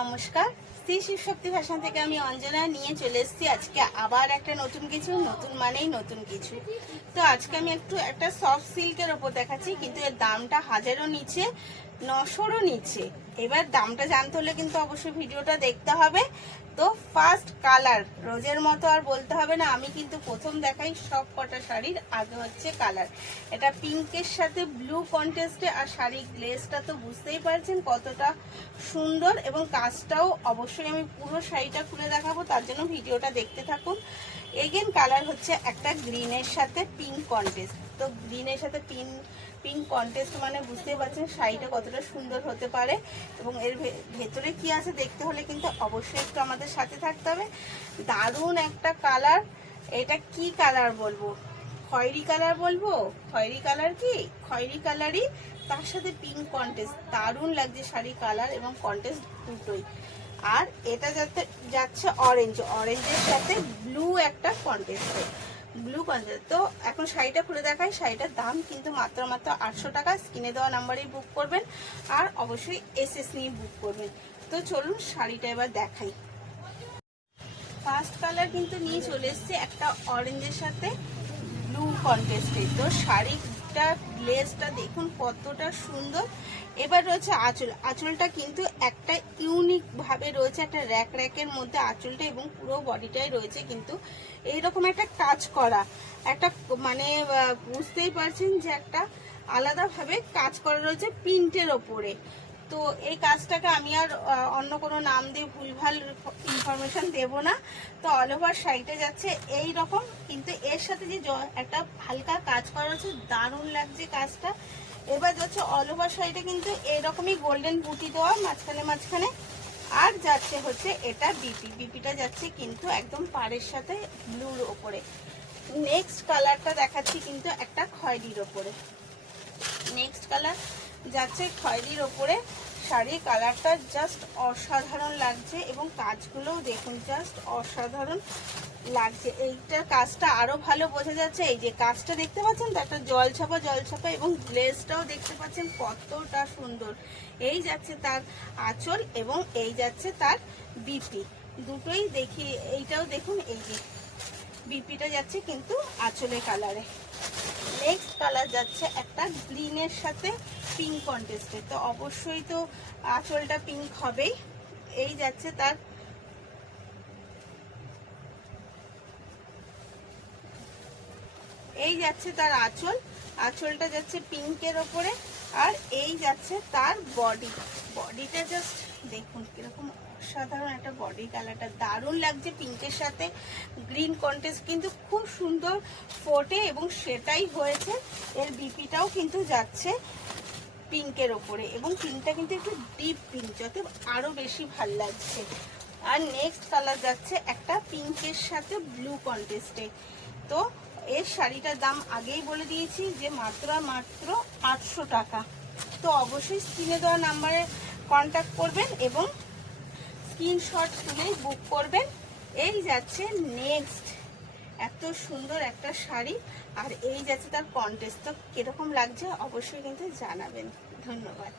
নমস্কার, শ্রী শিবশক্তি ফ্যাশন থেকে আমি অঞ্জনা নিয়ে চলে এসেছি আজকে আবার একটা নতুন কিছু। নতুন মানেই নতুন কিছু। তো আজকে আমি একটা সফট সিল্কের ওপর দেখাচ্ছি, কিন্তু এর দামটা 1000-ও নিচে, 900-রও নিচে। এবার দামটা জানতে হলে কিন্তু অবশ্যই ভিডিওটা দেখতে হবে। তো ফার্স্ট কালার, রোজের মতো আর বলতে হবে না, আমি কিন্তু প্রথম দেখাই সব কটা শাড়ির আগে হচ্ছে কালার। এটা পিঙ্কের সাথে ব্লু কন্ট্রাস্টে, আর শাড়ির গ্লেজটা তো বুঝতেই পারছেন কতটা সুন্দর, এবং কাজটাও অবশ্যই আমি পুরো শাড়িটা খুলে দেখাবো, তার জন্য ভিডিওটা দেখতে থাকুন। এগেন কালার হচ্ছে একটা গ্রিনের সাথে পিঙ্ক কন্ট্রাস্ট। তো গ্রিনের সাথে পিঙ্ক কন্ট্রাস্ট মানে বুঝতেই পারছেন শাড়িটা কতটা সুন্দর হতে পারে, এবং এর ভেতরে কি আছে দেখতে হলে কিন্তু অবশ্যই একটু আমাদের সাথে থাকতে হবে। দারুণ একটা কালার। এটা কি কালার বলবো, খয়েরি কালার বলবো, খয়েরি কালার, কি খয়েরি কালারই তার সাথে পিঙ্ক কন্ট্রাস্ট। দারুণ লাগছে শাড়ি কালার এবং কন্ট্রাস্ট দুটোই। আর এটা যাচ্ছে অরেঞ্জের সাথে ব্লু একটা কন্ট্রাস্ট, ব্লু কন্ট্রাস্ট। তো এখন শাড়িটা খুলে দেখাই। শাড়িটার দাম কিন্তু মাত্র 800 টাকা। স্ক্রিনে দেওয়া নাম্বারেই বুক করবেন, আর অবশ্যই এসএস নিয়ে বুক করবেন। তো চলুন শাড়িটা এবার দেখাই। ফার্স্ট কালার কিন্তু নিয়ে চলে এসছে একটা অরেঞ্জের সাথে ব্লু কন্ট্রাস্টে। তো শাড়িটা গ্লেজটা দেখুন কতটা সুন্দর। এবার রয়েছে আঁচলটা কিন্তু একটা ইউনিক ভাবে রয়েছে, একটা র্যাকের মধ্যে আঁচলটা, এবং পুরো বডিটাই রয়েছে কিন্তু এইরকম একটা কাজ করা, একটা মানে বুঝতেই পারছেন যে একটা আলাদাভাবে কাজ করা রয়েছে প্রিন্টের ওপরে। তো এই কাজটাকে আমি আর অন্য কোনো নাম দিয়ে ভুলভাল ইনফরমেশন দেব না। তো অল ওভার শাড়িটা যাচ্ছে এই রকম, কিন্তু এর সাথে যে একটা হালকা কাজ করা হচ্ছে, দারুণ লাগছে কাজটা। এবার যাচ্ছে অল ওভার শাড়িটা কিন্তু এইরকমই গোল্ডেন বুটি দেওয়া মাঝখানে। আর যাচ্ছে হচ্ছে এটা বিপিটা যাচ্ছে কিন্তু একদম পাড়ের সাথে ব্লুর ওপরে। নেক্সট কালারটা দেখাচ্ছি কিন্তু একটা খয়েরির ওপরে। নেক্সট কালার যাচ্ছে খয়েরির ওপরে। শাড়ির কালারটা জাস্ট অসাধারণ লাগছে, এবং কাজগুলোও দেখুন জাস্ট অসাধারণ লাগছে। এইটার কাজটা আরো ভালো বোঝা যাচ্ছে, এই যে কাজটা দেখতে পাচ্ছেন তো, একটা জলছাপা, এবং গ্লেজটাও দেখতে পাচ্ছেন কতটা সুন্দর। এই যাচ্ছে তার আঁচল, এবং এই যাচ্ছে তার বিপি, দুটোই দেখি। এইটাও দেখুন, এই যে বিপিটা যাচ্ছে কিন্তু আঁচলের কালারে। নেক্সট কালার যাচ্ছে একটা গ্রিনের সাথে পিঙ্ক কন্ট্রাস্টে। তো অবশ্যই তো আঁচলটা পিঙ্ক হবেই। এই যাচ্ছে তার আঁচলটা যাচ্ছে পিঙ্কের ওপরে। আর এই যাচ্ছে তার বডিটা জাস্ট দেখুন কিরকম অসাধারণ একটা বডি কালারটা, দারুণ লাগছে। পিঙ্কের সাথে গ্রিন কন্ট্রাস্ট কিন্তু খুব সুন্দর ফোটে, এবং সেটাই হয়েছে। এর বিপিটাও কিন্তু যাচ্ছে পিঙ্কের ওপরে, এবং পিঙ্কটা কিন্তু একটু ডিপ পিঙ্ক, যাতে আরো বেশি ভাল লাগছে। আর নেক্সট কালার যাচ্ছে একটা পিঙ্কের সাথে ব্লু কন্ট্রাস্টে। তো এর শাড়িটার দাম আগেই বলে দিয়েছি যে মাত্র 800 টাকা। তো অবশ্যই স্ক্রিনে দেওয়া নাম্বারে কন্ট্যাক্ট করবেন এবং স্ক্রিনশট তুলে বুক করবেন। এই যাচ্ছে নেক্সট এত সুন্দর একটা শাড়ি, আর এই যাচ্ছে তার কন্ট্রাস্ট। তো কিরকম লাগছে অবশ্যই কিন্তু জানাবেন। ধন্যবাদ।